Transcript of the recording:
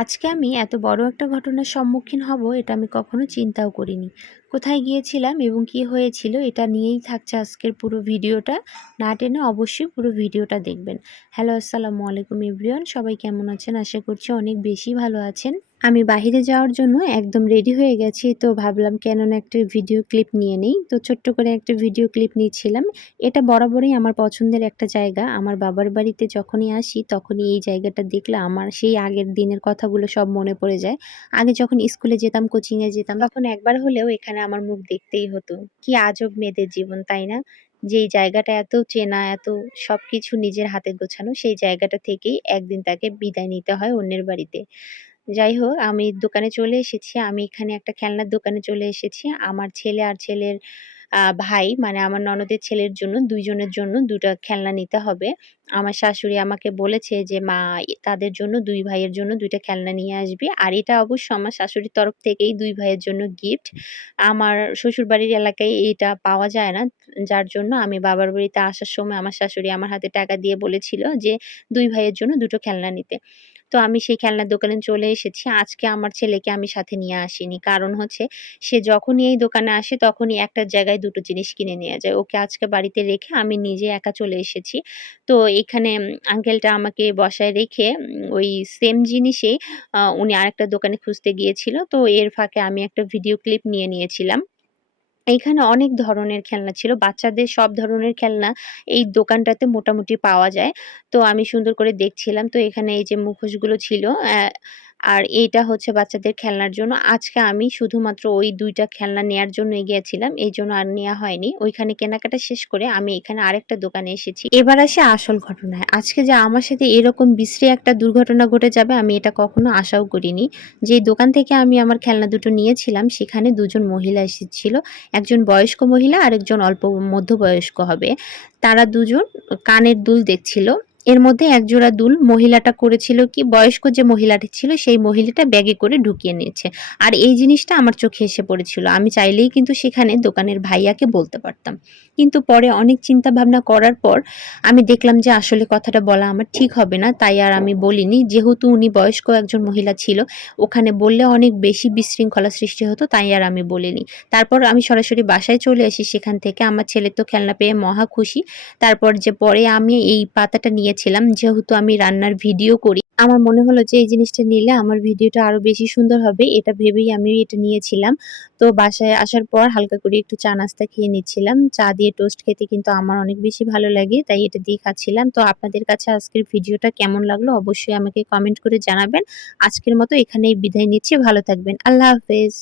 আজকে আমি এত বড় একটা ঘটনার সম্মুখীন হব, এটা আমি কখনো চিন্তাও করিনি। কোথায় গিয়েছিলাম এবং কি হয়েছিল, এটা নিয়েই থাকছে আজকের পুরো ভিডিওটা। না টেনে অবশ্যই পুরো ভিডিওটা দেখবেন। হ্যালো, আসসালামু আলাইকুম এভরিওয়ান, সবাই কেমন আছেন? আশা করছি অনেক বেশি ভালো আছেন। আমি বাহিরে যাওয়ার জন্য একদম রেডি হয়ে গেছি, তো ভাবলাম কেন না একটা ভিডিও ক্লিপ নিয়ে নেই। তো ছোট্ট করে একটা ভিডিও ক্লিপ নিয়েছিলাম এটা বরাবরই আমার পছন্দের একটা জায়গা। আমার বাবার বাড়িতে যখনই আসি, তখনই এই জায়গাটা দেখলে আমার সেই আগের দিনের কথাগুলো সব মনে পড়ে যায়। আগে যখন স্কুলে যেতাম কোচিংয়ে যেতাম, তখন একবার হলেও এখানে আমার মুখ দেখতেই হতো। কি আজব মেয়েদের জীবন, তাই না? যেই জায়গাটা এত চেনা, এত সব কিছু নিজের হাতে গোছানো, সেই জায়গাটা থেকেই একদিন তাকে বিদায় নিতে হয় অন্যের বাড়িতে। যাই হোক আমি দোকানে চলে এসেছি। আমি এখানে একটা খেলনার দোকানে চলে এসেছি। আমার ছেলে আর ছেলের ভাই মানে আমার ননদের ছেলের জন্য, দুইজনের জন্য দুটা খেলনা নিতে হবে। আমার শাশুড়ি আমাকে বলেছে যে, মা তাদের জন্য দুই ভাইয়ের জন্য দুইটা খেলনা নিয়ে আসবি। আর এটা অবশ্য আমার শাশুড়ির তরফ থেকেই দুই ভাইয়ের জন্য গিফট আমার শ্বশুরবাড়ির এলাকায় এটা পাওয়া যায় না। যার জন্য আমি বাবার বাড়িতে আসার সময় আমার শাশুড়ি আমার হাতে টাকা দিয়ে বলেছিল যে, দুই ভাইয়ের জন্য দুটো খেলনা নিতে। তো আমি সেই খেলনার দোকানে চলে এসেছি। আজকে আমার ছেলেকে আমি সাথে নিয়ে আসিনি। কারণ হচ্ছে, সে যখনই এই দোকানে আসে, তখনই একটা জায়গায় দুটো জিনিস কিনে নিয়ে যায়। ওকে আজকে বাড়িতে রেখে আমি নিজে একা চলে এসেছি। তো এখানে আঙ্কেলটা আমাকে বসায় রেখে ওই সেম জিনিসেই উনি আরেকটা দোকানে খুঁজতে গিয়েছিল। তো এর ফাঁকে আমি একটা ভিডিও ক্লিপ নিয়ে নিয়েছিলাম। এইখানে অনেক ধরনের খেলনা ছিল। বাচ্চাদের সব ধরনের খেলনা এই দোকানটাতে মোটামুটি পাওয়া যায়। তো আমি সুন্দর করে দেখছিলাম। তো এখানে এই যে মুখোশগুলো ছিল আর এইটা হচ্ছে বাচ্চাদের খেলনার জন্য। আজকে আমি শুধুমাত্র ওই দুইটা খেলনা নেয়ার জন্য গিয়েছিলাম এই জন্য আর নেওয়া হয়নি। ওইখানে কেনাকাটা শেষ করে আমি এখানে আরেকটা দোকানে এসেছি। এবার আসে আসল ঘটনায়। আজকে যে আমার সাথে এরকম বিশ্রী একটা দুর্ঘটনা ঘটে যাবে, আমি এটা কখনো আশাও করিনি। যে দোকান থেকে আমি আমার খেলনা দুটো নিয়েছিলাম, সেখানে দুজন মহিলা এসেছিল। একজন বয়স্ক মহিলা আর একজন অল্প মধ্যবয়স্ক হবে। তারা দুজন কানের দুল দেখছিল। এর মধ্যে একজোড়া দুল মহিলাটা করেছিল কি, বয়স্ক যে মহিলাটি ছিল সেই মহিলাটা ব্যাগে করে ঢুকিয়ে নিয়েছে। আর এই জিনিসটা আমার চোখে এসে পড়েছিল। আমি চাইলেই কিন্তু সেখানে দোকানের ভাইয়াকে বলতে পারতাম। কিন্তু পরে অনেক চিন্তা ভাবনা করার পর আমি দেখলাম যে আসলে কথাটা বলা আমার ঠিক হবে না, তাই আর আমি বলিনি। যেহেতু উনি বয়স্ক একজন মহিলা ছিল, ওখানে বললে অনেক বেশি বিশৃঙ্খলা সৃষ্টি হতো, তাই আর আমি বলিনি। তারপর আমি সরাসরি বাসায় চলে আসি সেখান থেকে। আমার ছেলে তো খেলনা পেয়ে মহা খুশি। তারপর যে পরে আমি এই পাতাটা নিয়েছিলাম যেহেতু আমি রান্নার ভিডিও করি। আমার মনে হলো যে, এই জিনিসটা নিলে আমার ভিডিওটা আরও বেশি সুন্দর হবে, এটা ভেবেই আমি এটা নিয়েছিলাম। তো বাসায় আসার পর হালকা করে একটু চা নাস্তা খেয়ে নিচ্ছিলাম। চা দিয়ে টোস্ট খেতে কিন্তু আমার অনেক বেশি ভালো লাগে, তাই এটা দিয়ে খাচ্ছিলাম। তো আপনাদের কাছে আজকের ভিডিওটা কেমন লাগল অবশ্যই আমাকে কমেন্ট করে জানাবেন। আজকের মতো এখানেই বিদায় নিচ্ছি, ভালো থাকবেন। আল্লাহ হাফেজ।